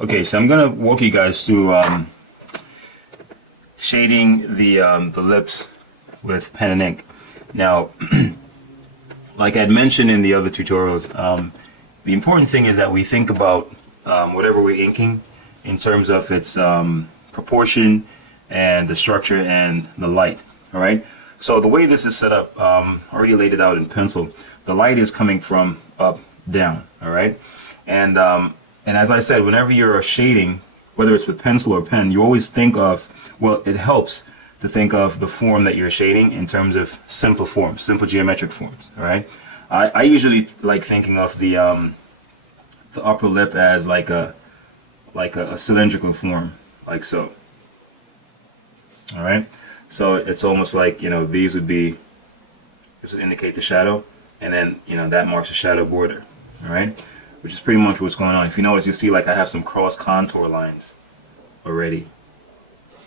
Okay, so I'm gonna walk you guys through shading the lips with pen and ink. Now, like I'd mentioned in the other tutorials, the important thing is that we think about whatever we're inking in terms of its proportion and the structure and the light. All right. So the way this is set up, already laid it out in pencil. The light is coming from up down. All right, and as I said, whenever you're shading, whether it's with pencil or pen, you always think of, well, it helps to think of the form that you're shading in terms of simple forms, simple geometric forms. All right. I usually like thinking of the upper lip as like a cylindrical form, like so. All right. So it's almost like, you know, these would be, this would indicate the shadow, and then, you know, that marks a shadow border. All right. Which is pretty much what's going on. If you notice, you see like I have some cross contour lines already,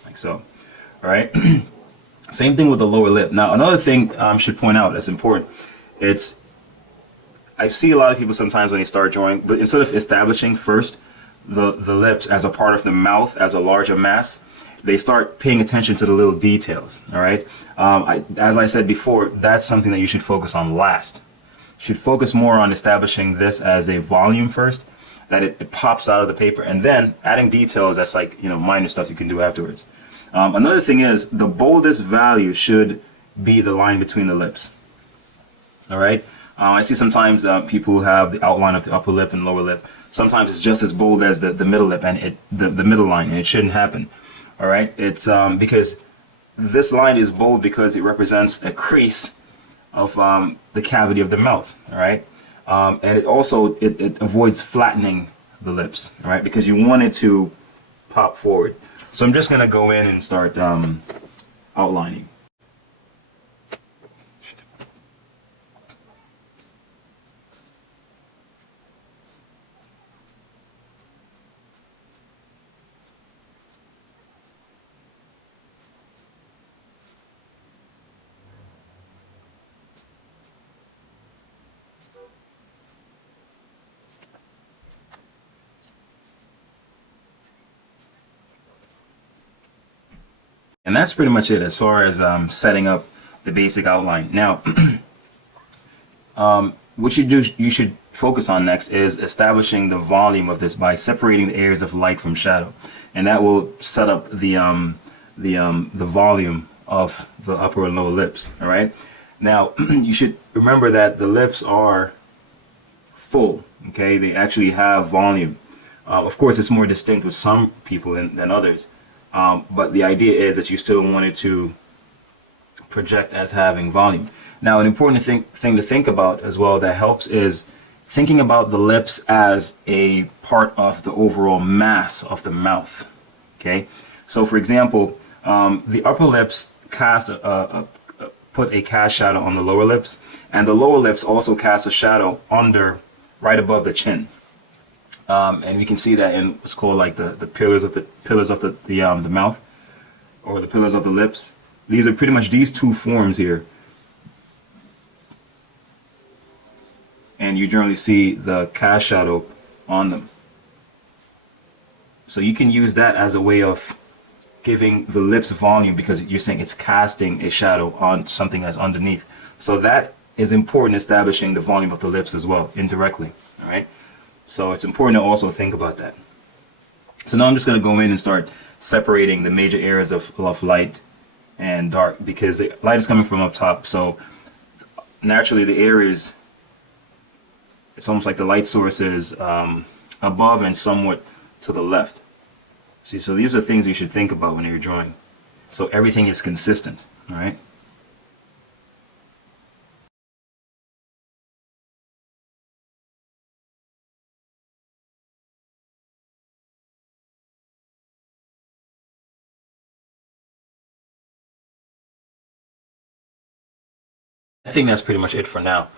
like so. All right. Same thing with the lower lip. Now, another thing I should point out that's important. I see a lot of people sometimes when they start drawing, but instead of establishing first the lips as a part of the mouth as a larger mass, they start paying attention to the little details. All right. As I said before, that's something that you should focus on last. Should focus more on establishing this as a volume first, that it pops out of the paper, and then adding details that's like, you know, minor stuff you can do afterwards. Another thing is the boldest value should be the line between the lips. All right. I see sometimes people have the outline of the upper lip and lower lip. Sometimes it's just as bold as the middle lip and the middle line, and it shouldn't happen. All right. It's because this line is bold because it represents a crease of the cavity of the mouth. All right. And it also it avoids flattening the lips. All right, because you want it to pop forward. So I'm just gonna go in and start outlining. And that's pretty much it as far as setting up the basic outline. Now, what you should focus on next is establishing the volume of this by separating the areas of light from shadow, and that will set up the volume of the upper and lower lips. All right. Now, you should remember that the lips are full. Okay, they actually have volume. Of course, it's more distinct with some people than others. But the idea is that you still want it to project as having volume. Now, an important thing to think about as well that helps is thinking about the lips as a part of the overall mass of the mouth. Okay, so for example, the upper lips put a cast shadow on the lower lips, and the lower lips also cast a shadow right above the chin. And we can see that in what's called like the pillars of the mouth, or the pillars of the lips. These are pretty much these two forms here, and you generally see the cast shadow on them. So you can use that as a way of giving the lips volume, because you're saying it's casting a shadow on something that's underneath. So that is important, establishing the volume of the lips as well, indirectly. All right. So it's important to also think about that. So now I'm just going to go in and start separating the major areas of light and dark, because the light is coming from up top. So naturally the areas, it's almost like the light source is above and somewhat to the left. See, so these are things you should think about when you're drawing. So everything is consistent, all right? I think that's pretty much it for now.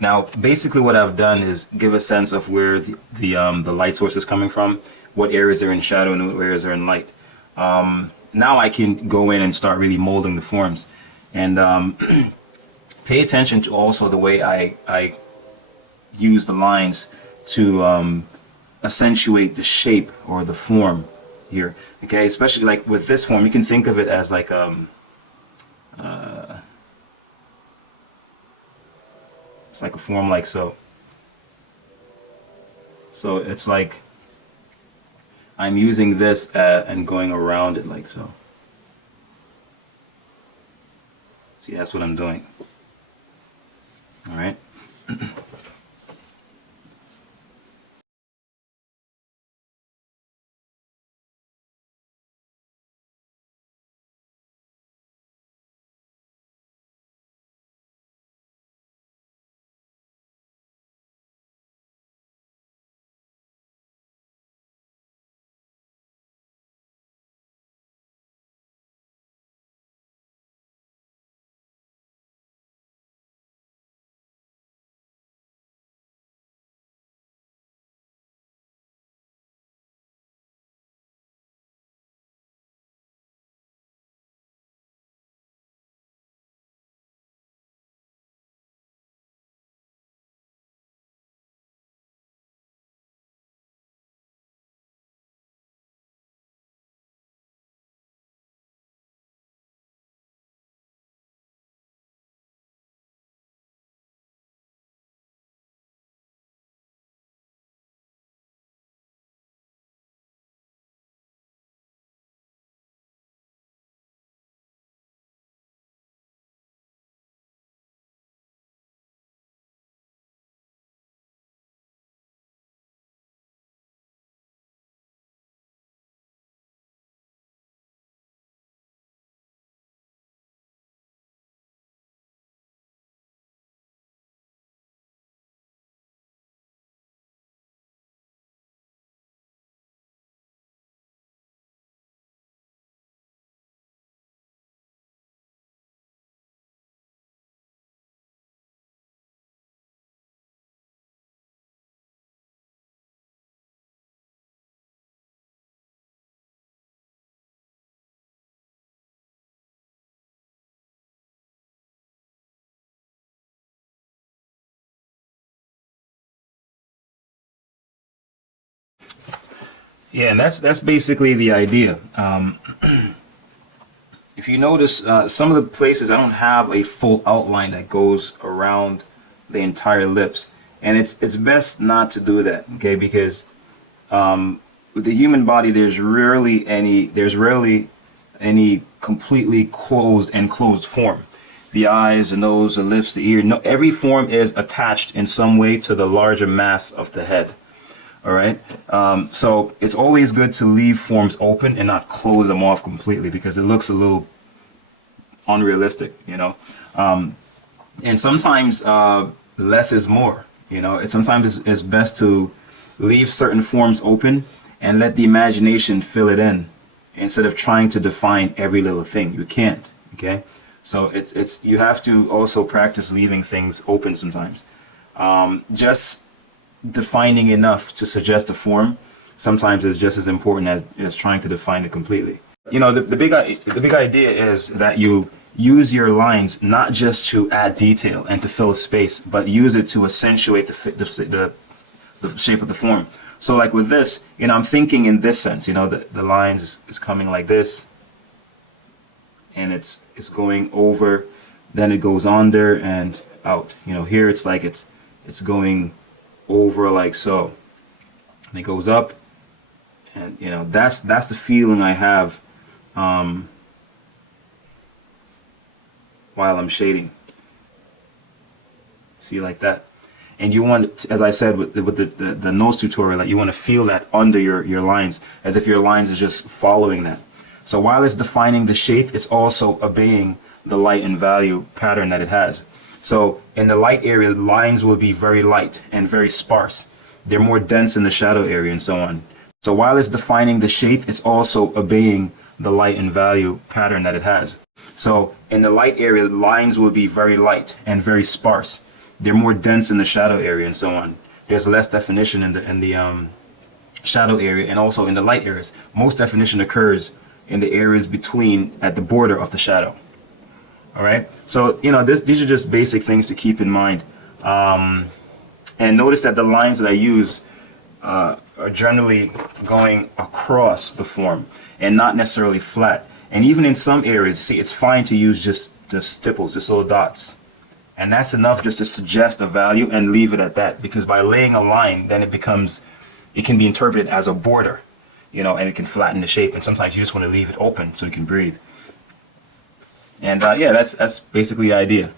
Now, basically what I've done is give a sense of where the light source is coming from, what areas are in shadow and what areas are in light. Now I can go in and start really molding the forms, and pay attention to also the way I use the lines to accentuate the shape or the form here. Okay, especially like with this form, you can think of it as like it's like a form like so. So it's like I'm using this and going around it like so. See, that's what I'm doing. All right. Yeah, and that's basically the idea. If you notice, some of the places I don't have a full outline that goes around the entire lips, and it's best not to do that, okay? Because with the human body, there's rarely any completely closed enclosed form. The eyes, the nose, the lips, the ear, no, every form is attached in some way to the larger mass of the head. All right. So it's always good to leave forms open and not close them off completely, because it looks a little unrealistic, you know. And sometimes less is more. You know, sometimes it's best to leave certain forms open and let the imagination fill it in instead of trying to define every little thing. You can't. Okay. So it's you have to also practice leaving things open sometimes. Just defining enough to suggest a form sometimes is just as important as trying to define it completely. You know, the big idea is that you use your lines not just to add detail and to fill space, but use it to accentuate the shape of the form. So like with this, you know, I'm thinking in this sense, you know, the lines is coming like this, and it's going over, then it goes under and out. You know, here it's like it's going over like so, and it goes up, and you know, that's the feeling I have while I'm shading. See, like that. And you want, as I said with the nose tutorial, that you want to feel that under your lines, as if your lines is just following that. So while it's defining the shape, it's also obeying the light and value pattern that it has. So in the light area, the lines will be very light and very sparse. They're more dense in the shadow area and so on. So while it's defining the shape, it's also obeying the light and value pattern that it has. So in the light area, the lines will be very light and very sparse. They're more dense in the shadow area and so on. There's less definition in the shadow area, and also in the light areas. Most definition occurs in the areas between, at the border of the shadow. All right, so you know, these are just basic things to keep in mind. And notice that the lines that I use, are generally going across the form and not necessarily flat. And even in some areas, see, it's fine to use just stipples, just little dots. And that's enough just to suggest a value and leave it at that. Because by laying a line, then it can be interpreted as a border, and it can flatten the shape. And sometimes you just want to leave it open so you can breathe. And yeah, that's basically the idea.